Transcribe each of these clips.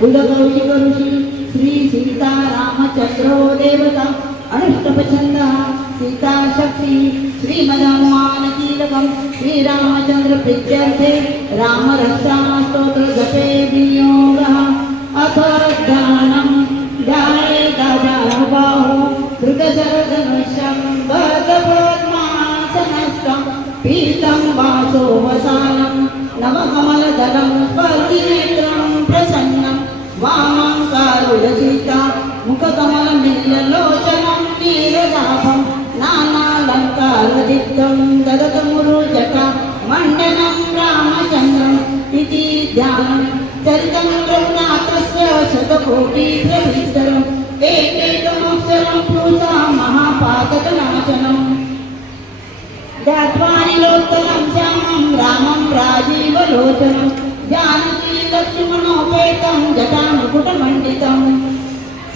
बुधकौशिक ऋषी श्री सीता रामचंद्रो देवता अनुष्टपछन्दः सीता शक्ति श्रीमदहनुमान कीलकं श्रीरामचन्द्र प्रीत्यर्थे रामरक्षास्तोत्र जपे विनियोगः। अथ ध्यानं ध्यायेदाजानुबाहो धृतशरधनुष्यं बद्धपद्मासनस्थं पीतं वासो वसानं नवकमलदलं వామంకారుల సీత ముఖకమల నిల్లలోచనం నీరదాపం నానాలంకార దిత్తం దగతమురు జట మండనం రామచంద్రం ఇది ధ్యానం చరితం రఘునాథస్య శతకోటి ప్రవిస్తరం ఏకైకమక్షరం పూత మహాపాతక నాశనం. దాద్వానిలోత్తరం రామం రాజీవలోచనం ధ్యానం लक्ष्मणोपेतं जटामुकुटमण्डितं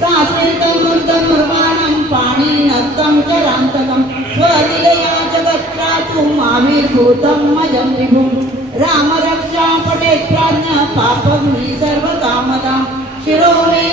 सास्मितं मृतं मृगाणं पाणिनत्तं चरान्तकं स्वलीलया जगत्त्रातु माविर्भूतं मजं विभुं। रामरक्षा शिरो मे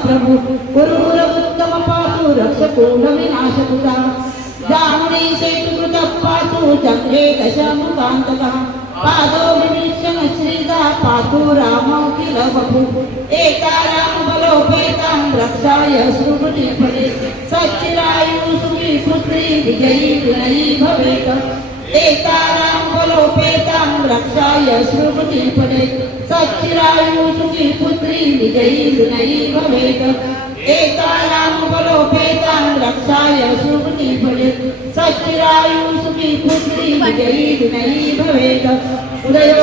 हनुमत्प्रभु गुरुर उत्तम पातु रक्षकूलविनाशकुता जामुनी सेतुकृतः पातु चक्रे दशमुखान्तकः पादो विमिश्यन श्रीदा, पातु रामो किल बभु एता रामबलोपेतां रक्षाय सुकृतिफले सच्चिरायु सुखी पुत्री विजयी विनयी भवेत्। एता रामबलोपेतां रक्षाय सुकृतिफले सच्चिरायु सुखी पुत्री विजयी विनयी भवेत् एता रामबलोपेतां रक्षाय सुकृतिफले सच्चिरायु सुखी पुत्री विजयी विनयी भवेत् उदयोस्तु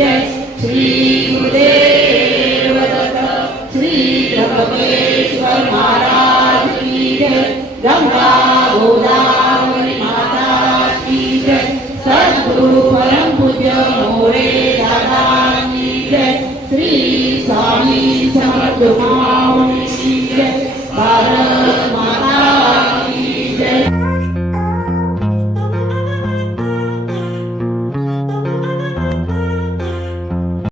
जय श्री गुरुदेव दत्त श्री जगमेश्वर महाराज की जय गंगा गोदावरी माता की जय सदगुरु परम पूज्य मोरे दादा की जय श्री स्वामी समर्थ